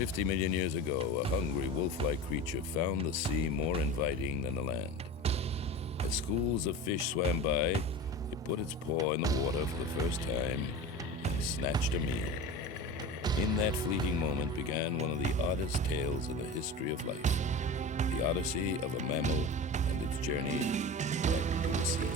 50 million years ago, a hungry wolf-like creature found the sea more inviting than the land. As schools of fish swam by, it put its paw in the water for the first time and snatched a meal. In that fleeting moment began one of the oddest tales in the history of life, the odyssey of a mammal and its journey back to the sea.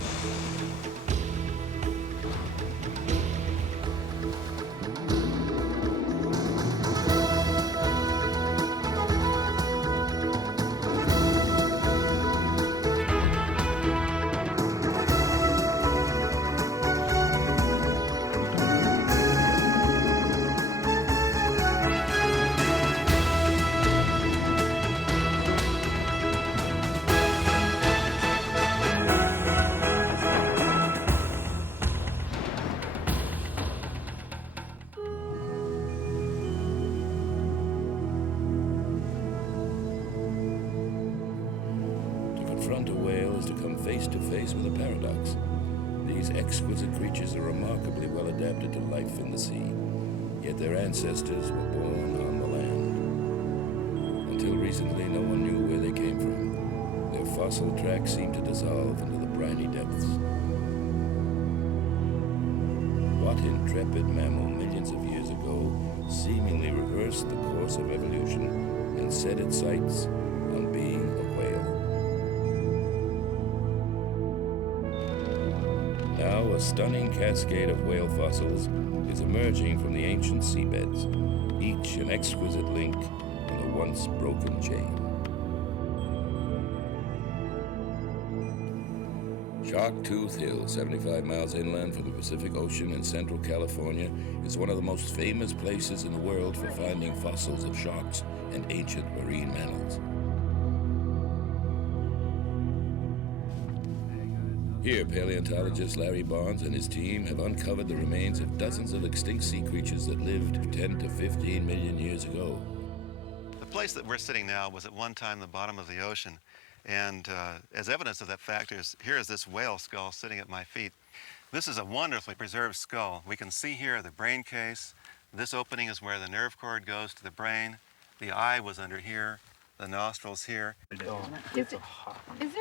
Confront a whale is to come face to face with a paradox. These exquisite creatures are remarkably well adapted to life in the sea, yet their ancestors were born on the land. Until recently, no one knew where they came from. Their fossil tracks seemed to dissolve into the briny depths. What intrepid mammal millions of years ago seemingly reversed the course of evolution and set its sights on being a whale? Now, a stunning cascade of whale fossils is emerging from the ancient seabeds, each an exquisite link in a once broken chain. Shark-Tooth Hill, 75 miles inland from the Pacific Ocean in central California, is one of the most famous places in the world for finding fossils of sharks and ancient marine mammals. Here, paleontologist Larry Barnes and his team have uncovered the remains of dozens of extinct sea creatures that lived 10 to 15 million years ago. The place that we're sitting now was at one time the bottom of the ocean. And as evidence of that fact, here is this whale skull sitting at my feet. This is a wonderfully preserved skull. We can see here the brain case. This opening is where the nerve cord goes to the brain. The eye was under here. The nostrils here. Is there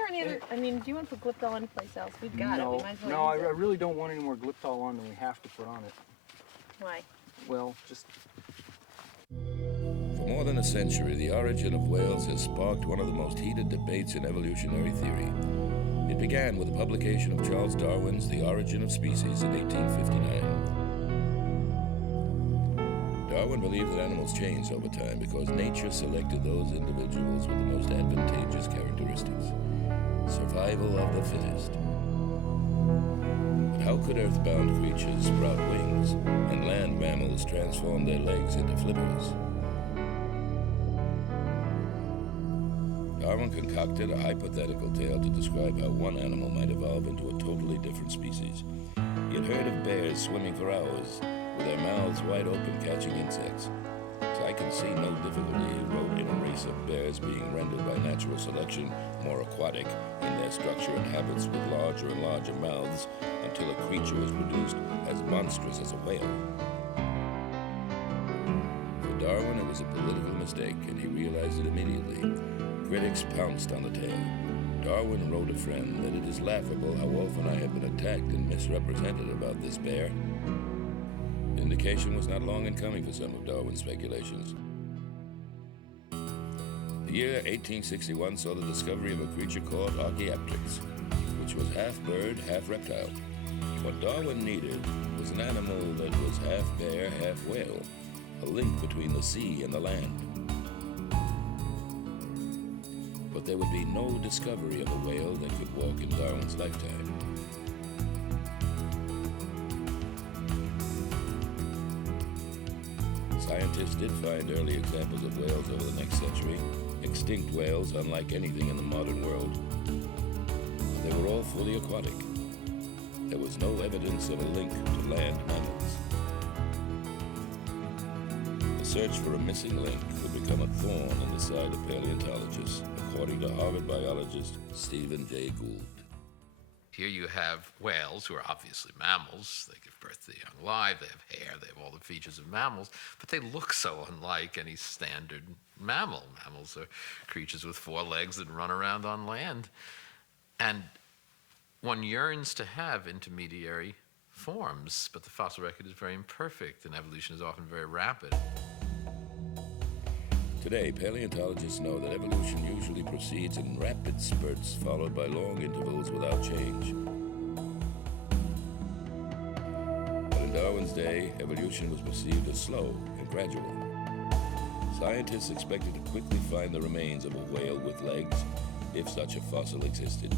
any other, do you want to put Gliptol anyplace else? We've got it, we might as well No, I use it. really don't want any more Gliptol on than we have to put on it. Why? Well, just... For more than a century, the origin of whales has sparked one of the most heated debates in evolutionary theory. It began with the publication of Charles Darwin's The Origin of Species in 1859. Darwin believed that animals changed over time because nature selected those individuals with the most advantageous characteristics. Survival of the fittest. But how could earthbound creatures sprout wings and land mammals transform their legs into flippers? Darwin concocted a hypothetical tale to describe how one animal might evolve into a totally different species. He had heard of bears swimming for hours, with their mouths wide open catching insects. So I can see no difficulty, he wrote, in a race of bears being rendered by natural selection more aquatic in their structure and habits with larger and larger mouths until a creature was produced as monstrous as a whale. For Darwin, it was a political mistake, and he realized it immediately. Critics pounced on the tale. Darwin wrote a friend that it is laughable how often I have been attacked and misrepresented about this bear. Vindication was not long in coming for some of Darwin's speculations. The year 1861 saw the discovery of a creature called Archaeopteryx, which was half bird, half reptile. What Darwin needed was an animal that was half bear, half whale, a link between the sea and the land. But there would be no discovery of a whale that could walk in Darwin's lifetime. Scientists did find early examples of whales over the next century, extinct whales unlike anything in the modern world. They were all fully aquatic. There was no evidence of a link to land mammals. The search for a missing link would become a thorn in the side of paleontologists, according to Harvard biologist Stephen Jay Gould. Here you have whales, who are obviously mammals. They give birth to the young live, they have hair, they have all the features of mammals, but they look so unlike any standard mammal. Mammals are creatures with 4 legs that run around on land. And one yearns to have intermediary forms, but the fossil record is very imperfect, and evolution is often very rapid. Today, paleontologists know that evolution usually proceeds in rapid spurts followed by long intervals without change. But in Darwin's day, evolution was perceived as slow and gradual. Scientists expected to quickly find the remains of a whale with legs, if such a fossil existed,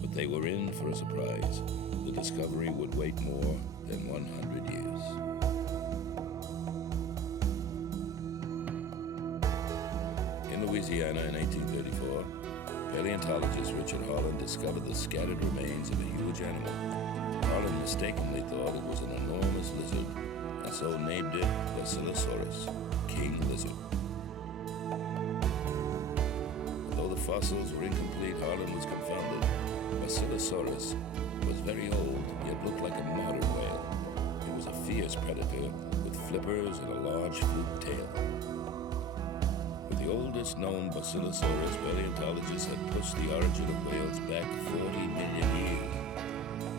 but they were in for a surprise. The discovery would wait more than 100 years. In Louisiana in 1834, paleontologist Richard Holland discovered the scattered remains of a huge animal. Holland mistakenly thought it was an enormous lizard, and so named it Basilosaurus, king lizard. Although the fossils were incomplete, Holland was confounded. Basilosaurus was very old, yet looked like a modern whale. It was a fierce predator with flippers and a large fluke tail. The oldest known Basilosaurus, paleontologists had pushed the origin of whales back 40 million years,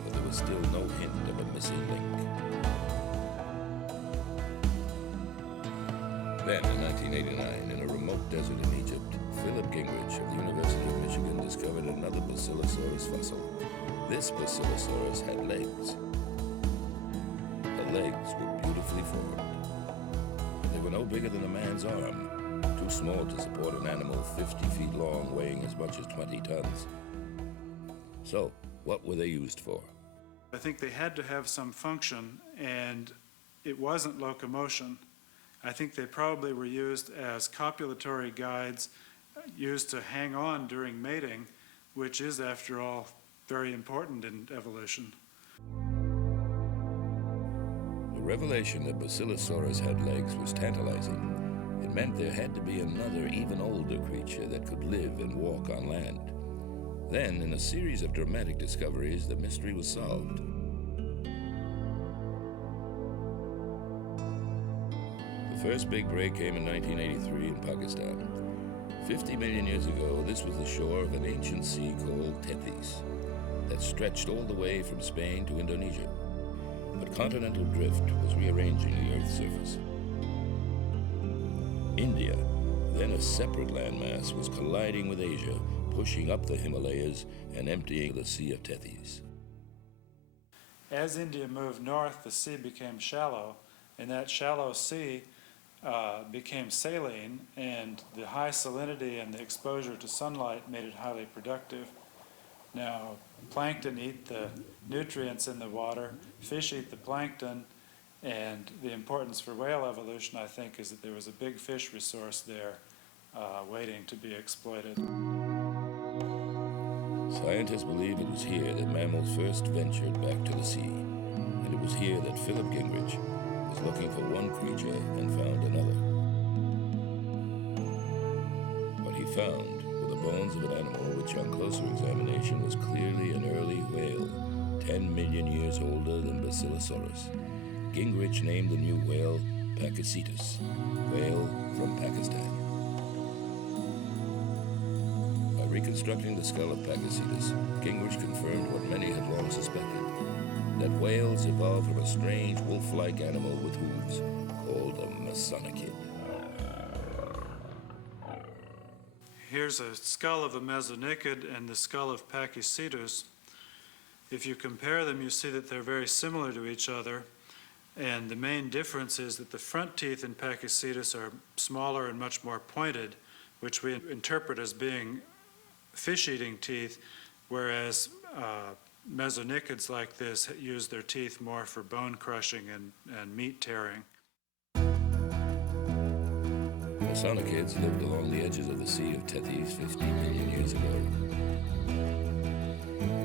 but there was still no hint of a missing link. Then, in 1989, in a remote desert in Egypt, Philip Gingrich of the University of Michigan discovered another Basilosaurus fossil. This Basilosaurus had legs. The legs were beautifully formed, but they were no bigger than a man's arm. Too small to support an animal 50 feet long, weighing as much as 20 tons. So, what were they used for? I think they had to have some function, and it wasn't locomotion. I think they probably were used as copulatory guides, used to hang on during mating, which is, after all, very important in evolution. The revelation that Basilosaurus had legs was tantalizing. It meant there had to be another, even older creature that could live and walk on land. Then, in a series of dramatic discoveries, the mystery was solved. The first big break came in 1983 in Pakistan. 50 million years ago, this was the shore of an ancient sea called Tethys that stretched all the way from Spain to Indonesia. But continental drift was rearranging the Earth's surface. India, then a separate landmass, was colliding with Asia, pushing up the Himalayas and emptying the Sea of Tethys. As India moved north, the sea became shallow, and that shallow sea became saline, and the high salinity and the exposure to sunlight made it highly productive. Now, plankton eat the nutrients in the water, fish eat the plankton, and the importance for whale evolution, I think, is that there was a big fish resource there waiting to be exploited. Scientists believe it was here that mammals first ventured back to the sea, and it was here that Philip Gingrich was looking for one creature and found another. What he found were the bones of an animal which on closer examination was clearly an early whale, 10 million years older than Basilosaurus. Gingrich named the new whale Pachycetus, whale from Pakistan. By reconstructing the skull of Pachycetus, Gingrich confirmed what many had long suspected, that whales evolved from a strange wolf-like animal with hooves called a mesonachid. Here's a skull of a mesonachid and the skull of Pachycetus. If you compare them, you see that they're very similar to each other. And the main difference is that the front teeth in Pachycetus are smaller and much more pointed, which we interpret as being fish-eating teeth, whereas mesonychids like this use their teeth more for bone crushing and meat tearing. Mesonychids lived along the edges of the Sea of Tethys 50 million years ago.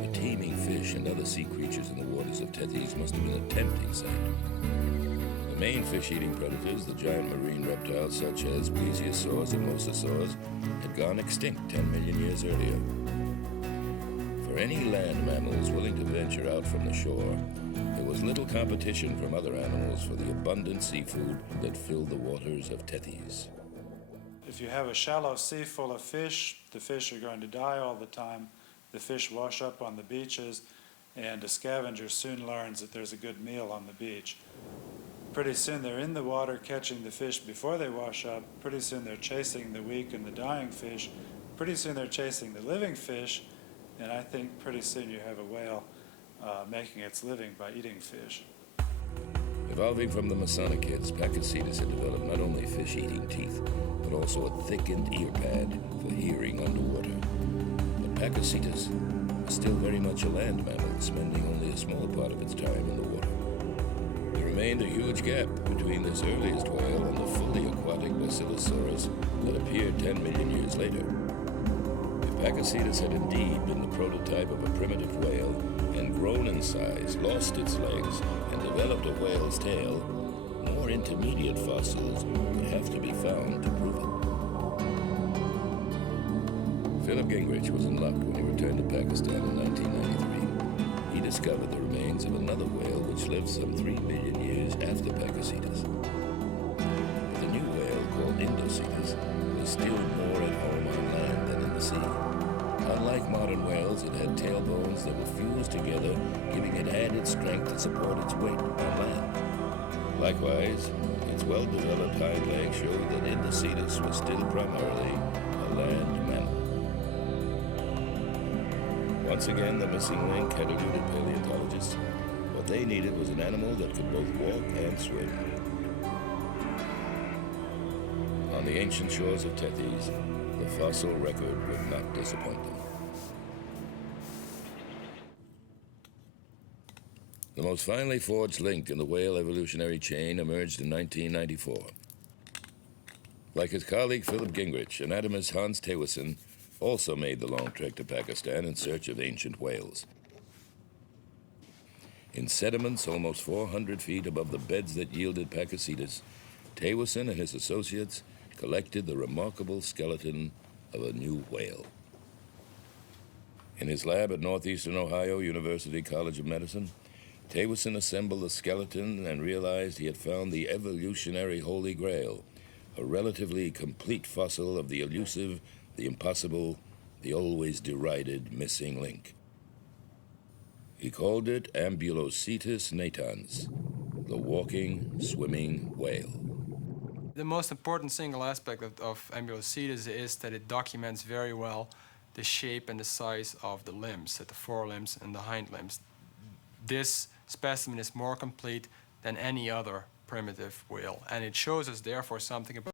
The teeming fish and other sea creatures in the waters of Tethys must have been a tempting sight. The main fish-eating predators, the giant marine reptiles such as plesiosaurs and mosasaurs, had gone extinct 10 million years earlier. For any land mammals willing to venture out from the shore, there was little competition from other animals for the abundant seafood that filled the waters of Tethys. If you have a shallow sea full of fish, the fish are going to die all the time. The fish wash up on the beaches, and a scavenger soon learns that there's a good meal on the beach. Pretty soon they're in the water catching the fish before they wash up. Pretty soon they're chasing the weak and the dying fish. Pretty soon they're chasing the living fish, and I think pretty soon you have a whale making its living by eating fish. Evolving from the Masonichids, Pachycetus had developed not only fish-eating teeth, but also a thickened ear pad for hearing underwater. But Pachycetus was still very much a land mammal, spending only a small part of its time in the water. There remained a huge gap between this earliest whale and the fully aquatic Basilosaurus that appeared 10 million years later. If Pachycetus had indeed been the prototype of a primitive whale and grown in size, lost its legs, and developed a whale's tail, more intermediate fossils would have to be found to prove it. Philip Gingrich was in luck when he returned to Pakistan in 1993. He discovered the remains of another whale which lived some 3 million years after Pachycetus. But the new whale, called Indocetus, was still more at home on land than in the sea. Unlike modern whales, it had tailbones that were fused together, giving it added strength to support its weight on land. Likewise, its well-developed hind legs showed that Indocetus was still primarily a land mammal. Once again, the missing link had eluded paleontologists. What they needed was an animal that could both walk and swim. On the ancient shores of Tethys, the fossil record would not disappoint them. The most finely forged link in the whale evolutionary chain emerged in 1994. Like his colleague Philip Gingrich, anatomist Hans Thewissen also made the long trek to Pakistan in search of ancient whales. In sediments almost 400 feet above the beds that yielded Pachycetus, Thewissen and his associates collected the remarkable skeleton of a new whale. In his lab at Northeastern Ohio University College of Medicine, Thewissen assembled the skeleton and realized he had found the evolutionary Holy Grail, a relatively complete fossil of the elusive, the impossible, the always derided missing link. He called it Ambulocetus natans, the walking, swimming whale. The most important single aspect of Ambulocetus is that it documents very well the shape and the size of the limbs, the forelimbs and the hind limbs. This specimen is more complete than any other primitive whale, and it shows us therefore something about